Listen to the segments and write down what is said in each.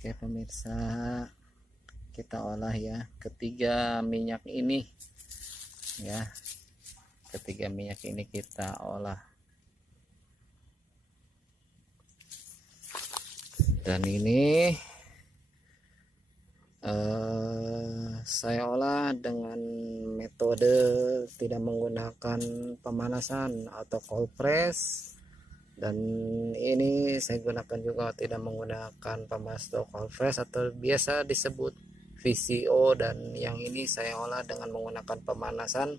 Oke pemirsa, kita olah ya ketiga minyak ini ya. Ketiga minyak ini kita olah. Dan ini saya olah dengan metode tidak menggunakan pemanasan atau cold press, dan ini saya gunakan juga tidak menggunakan pemanas atau cold press atau biasa disebut VCO. Dan yang ini saya olah dengan menggunakan pemanasan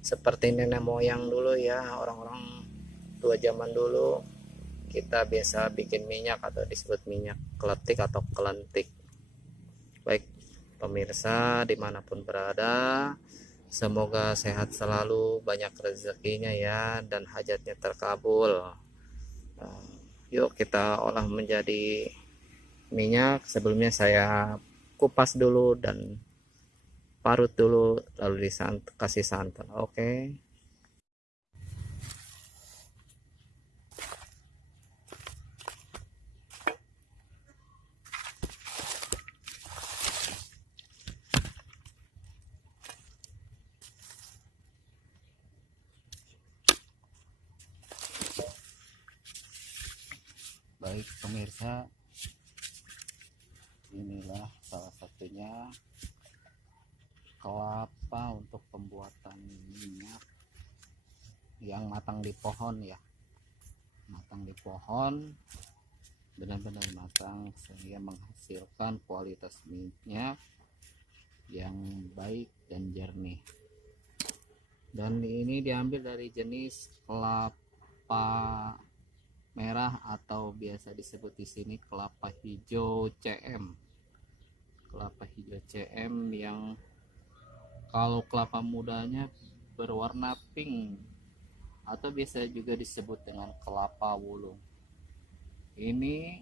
seperti nenek moyang dulu ya, orang-orang tua zaman dulu. Kita biasa bikin minyak atau disebut minyak kletik atau kelentik. Baik pemirsa dimanapun berada, semoga sehat selalu, banyak rezekinya ya, dan hajatnya terkabul. Yuk kita olah menjadi minyak. Sebelumnya saya kupas dulu dan parut dulu, lalu kasih santan. Oke. Baik pemirsa, inilah salah satunya kelapa untuk pembuatan minyak yang matang di pohon ya. Matang di pohon, benar-benar matang sehingga menghasilkan kualitas minyak yang baik dan jernih. Dan ini diambil dari jenis kelapa merah atau biasa disebut di sini kelapa hijau CM. Kelapa hijau CM yang kalau kelapa mudanya berwarna pink atau biasa juga disebut dengan kelapa wulung. Ini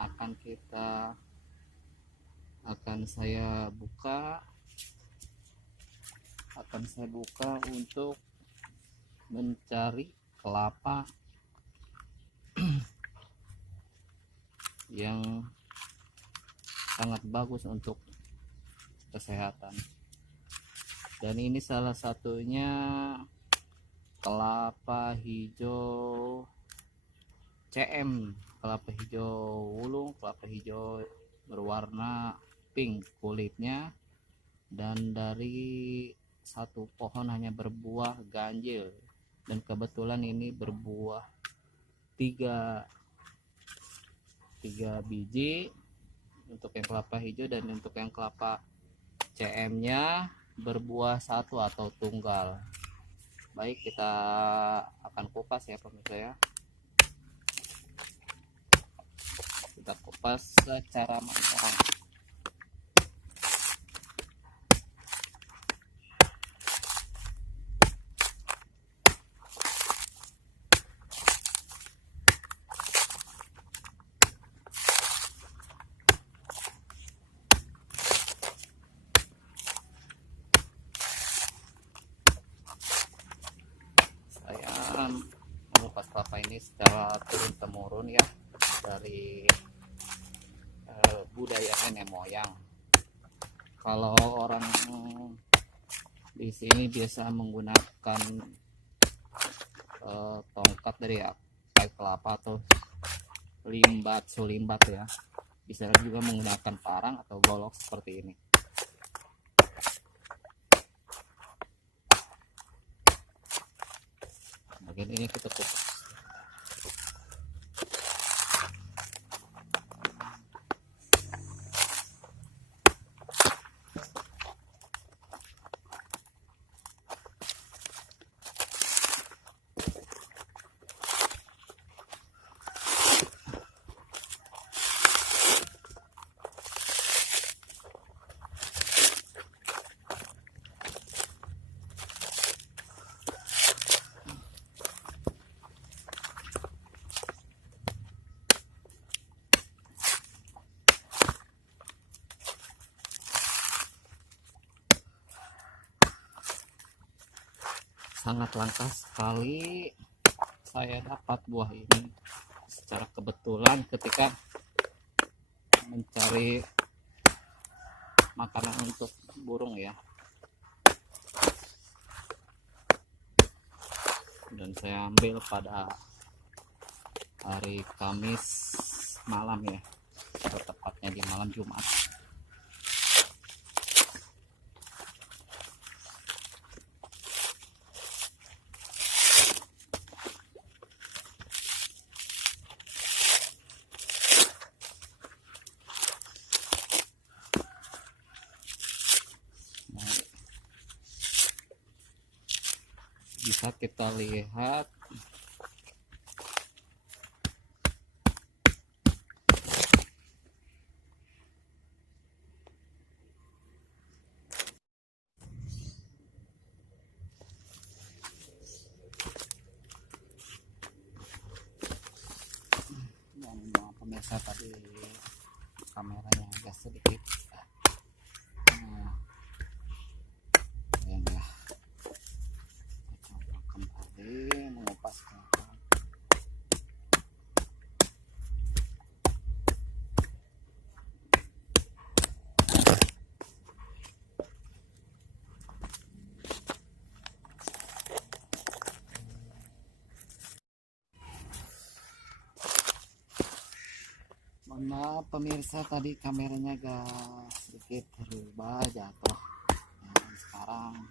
akan saya buka untuk mencari kelapa yang sangat bagus untuk kesehatan. Dan ini salah satunya kelapa hijau CM, kelapa hijau wulung, kelapa hijau berwarna pink kulitnya, dan dari satu pohon hanya berbuah ganjil, dan kebetulan ini berbuah tiga biji untuk yang kelapa hijau, dan untuk yang kelapa CM nya berbuah satu atau tunggal. Baik, kita akan kupas ya pemirsa ya. Kita kupas secara manual. Mengupas kelapa ini secara turun temurun ya, dari budaya nenek moyang. Kalau orang di sini biasa menggunakan tongkat dari akai kelapa atau sulimbat ya. Bisa juga menggunakan parang atau golok seperti ini. Bagian ini kita kupas. Sangat langka sekali saya dapat buah ini secara kebetulan ketika mencari makanan untuk burung ya. Dan saya ambil pada hari Kamis malam ya, atau tepatnya di malam Jumat. Bisa kita lihat dan pemirsa tadi kameranya agak sedikit ya, coba kembali mengupas kelapa. Mohon maaf pemirsa, tadi kameranya agak sedikit berubah jatuh. Dan sekarang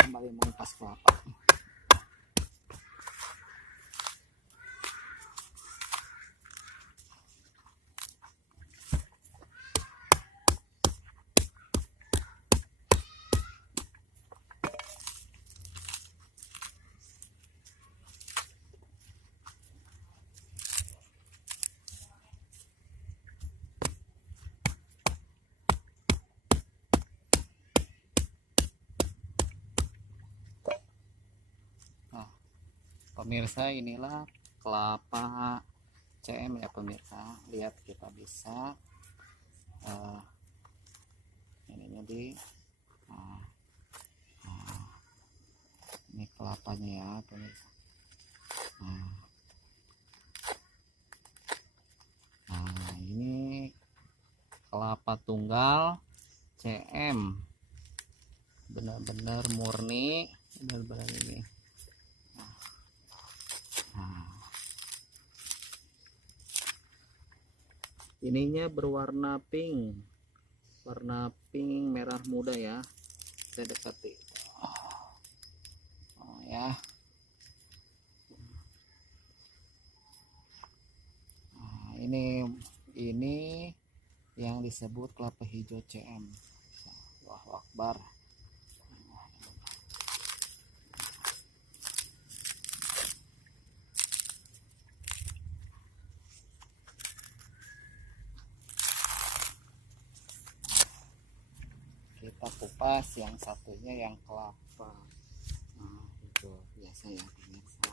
kembali mengupas kelapa. Pemirsa, inilah kelapa CM ya pemirsa. Lihat, kita bisa ininya di ini kelapanya ya pemirsa. Nah, ini kelapa tunggal CM, benar-benar murni, benar-benar ini. Ininya berwarna pink, warna pink merah muda ya. Saya dekati. Oh ya. Nah, ini yang disebut kelapa hijau CM. Allahu Akbar. Kita kupas yang satunya yang kelapa itu biasa ya pemirsa.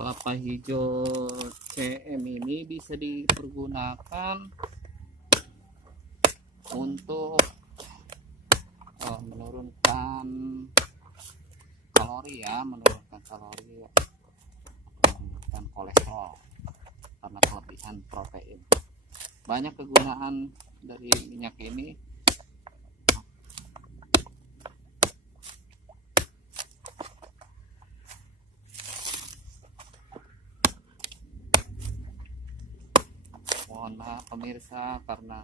Kelapa hijau CM ini bisa dipergunakan untuk menurunkan kalori ya, menurunkan kolesterol karena kelebihan protein. Banyak kegunaan dari minyak ini. Mohon maaf pemirsa, karena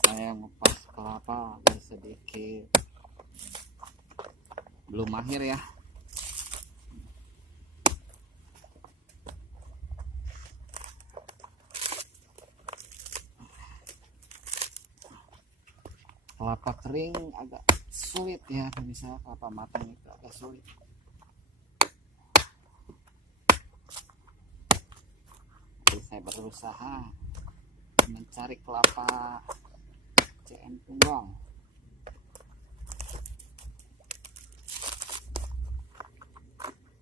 saya ngupas kelapa agak sedikit belum mahir ya. kering agak sulit ya pemirsa, kelapa matang itu agak sulit. Jadi saya berusaha mencari kelapa CM tunggal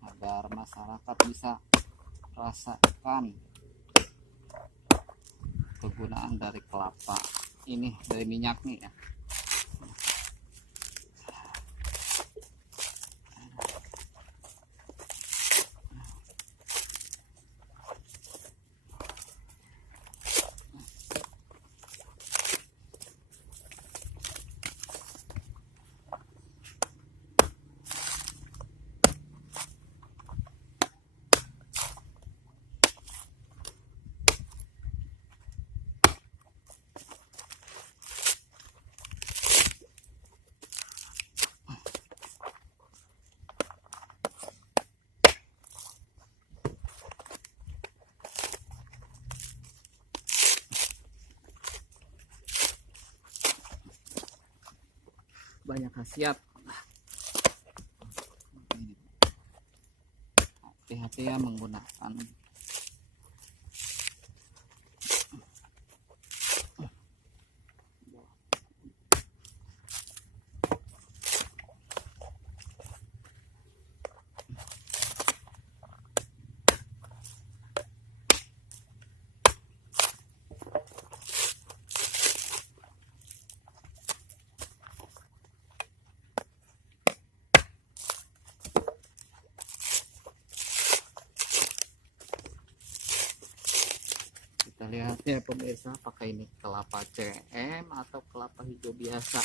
agar masyarakat bisa rasakan kegunaan dari kelapa ini, dari minyaknya ya. Banyak khasiat. Hati-hati ya menggunakan kita lihat ya pemirsa, pakai ini kelapa CM atau kelapa hijau biasa.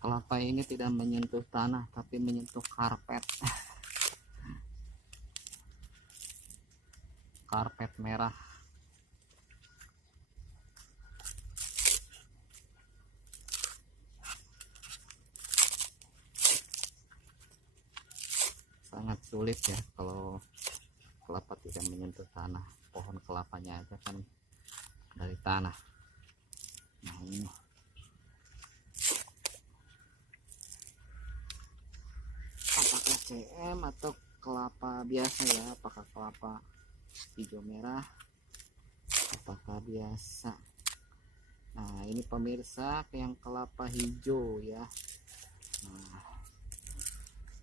Kelapa ini tidak menyentuh tanah tapi menyentuh karpet. Karpet merah. Sangat sulit ya kalau kelapa tidak menyentuh tanah. Pohon kelapanya aja kan dari tanah. Nah ini apakah CM atau kelapa biasa ya, apakah kelapa hijau merah, apakah biasa. Nah ini pemirsa yang kelapa hijau ya. Nah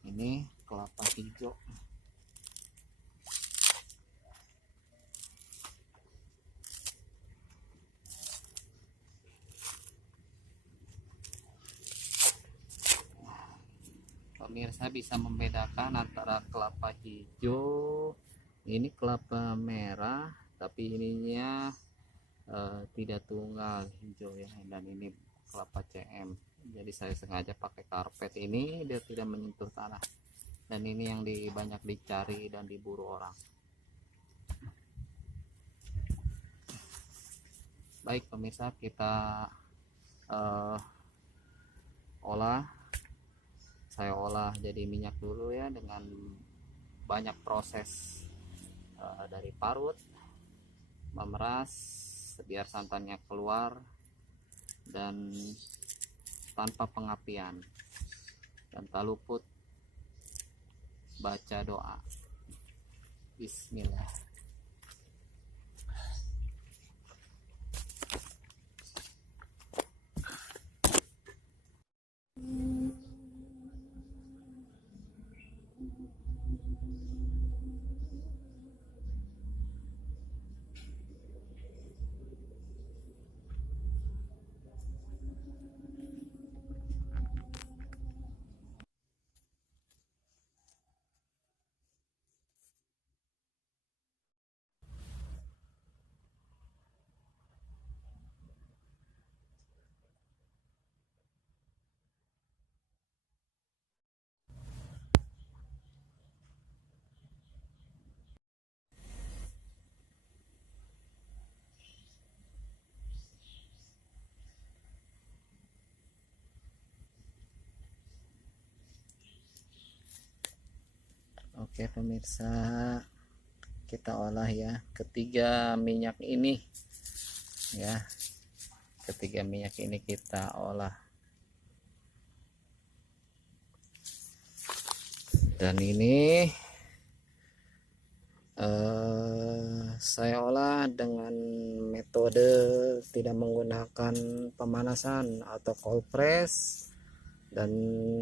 ini kelapa hijau. Pemirsa bisa membedakan antara kelapa hijau, ini kelapa merah tapi ininya tidak tunggal hijau ya, dan ini kelapa CM. Jadi saya sengaja pakai karpet ini dia tidak menyentuh tanah, dan ini yang banyak dicari dan diburu orang. Baik pemirsa, kita saya olah jadi minyak dulu ya, dengan banyak proses dari parut, memeras biar santannya keluar dan tanpa pengapian, dan tak luput baca doa. Bismillah. Oke pemirsa, kita olah ya ketiga minyak ini ya. Ketiga minyak ini kita olah, dan ini saya olah dengan metode tidak menggunakan pemanasan atau cold press, dan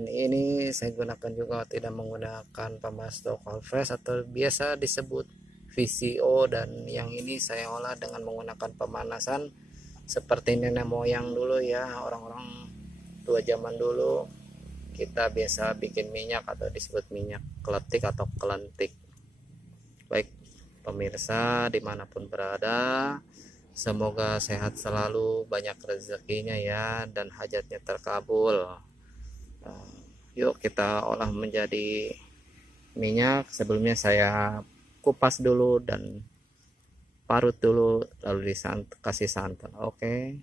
ini saya gunakan juga tidak menggunakan pemanas atau cold press atau biasa disebut VCO, dan yang ini saya olah dengan menggunakan pemanasan seperti nenek moyang dulu ya, orang-orang tua zaman dulu kita biasa bikin minyak atau disebut minyak kletik atau kelentik. Baik pemirsa dimanapun berada, semoga sehat selalu, banyak rezekinya ya, dan hajatnya terkabul. Yuk kita olah menjadi minyak. Sebelumnya saya kupas dulu dan parut dulu, lalu kasih santan. Oke.